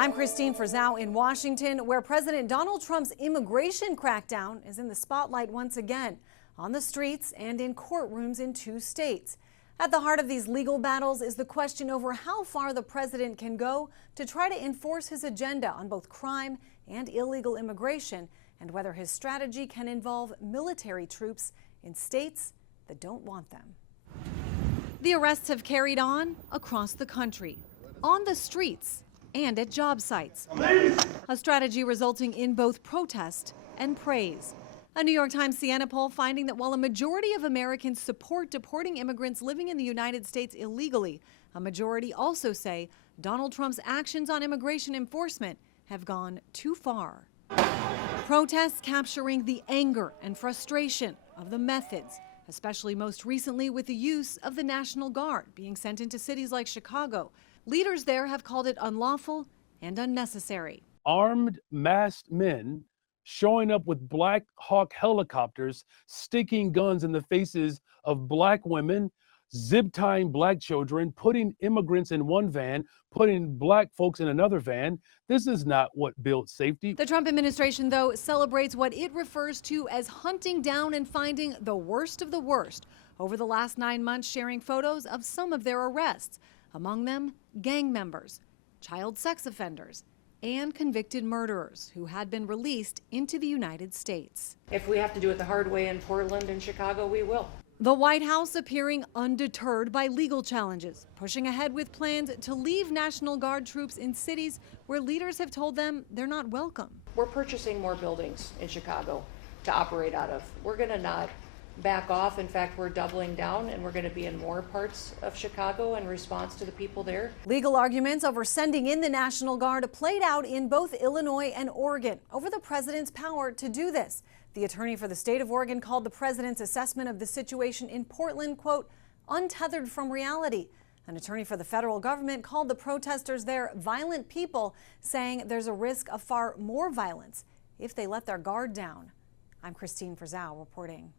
I'm Christine Frizzau in Washington, where President Donald Trump's immigration crackdown is in the spotlight once again, on the streets and in courtrooms in 2 states. At the heart of these legal battles is the question over how far the president can go to try to enforce his agenda on both crime and illegal immigration, and whether his strategy can involve military troops in states that don't want them. The arrests have carried on across the country, on the streets, and at job sites. A strategy resulting in both protest and praise. A New York Times Siena poll finding that while a majority of Americans support deporting immigrants living in the United States illegally, a majority also say Donald Trump's actions on immigration enforcement have gone too far. Protests capturing the anger and frustration of the methods, especially most recently with the use of the National Guard being sent into cities like Chicago. Leaders there have called it unlawful and unnecessary. Armed, masked men showing up with Black Hawk helicopters, sticking guns in the faces of Black women, zip-tying Black children, putting immigrants in one van, putting Black folks in another van. This is not what builds safety. The Trump administration, though, celebrates what it refers to as hunting down and finding the worst of the worst. Over the last 9 months, sharing photos of some of their arrests. Among them, gang members, child sex offenders, and convicted murderers who had been released into the United States. If we have to do it the hard way in Portland and Chicago, we will. The White House appearing undeterred by legal challenges, pushing ahead with plans to leave National Guard troops in cities where leaders have told them they're not welcome. We're purchasing more buildings in Chicago to operate out of. We're going to not back off. In fact, we're doubling down, and we're going to be in more parts of Chicago in response to the people there. Legal arguments over sending in the National Guard played out in both Illinois and Oregon over the president's power to do this. The attorney for the state of Oregon called the president's assessment of the situation in Portland, quote, untethered from reality. An attorney for the federal government called the protesters there violent people, saying there's a risk of far more violence if they let their guard down. I'm Christine Frizzau reporting.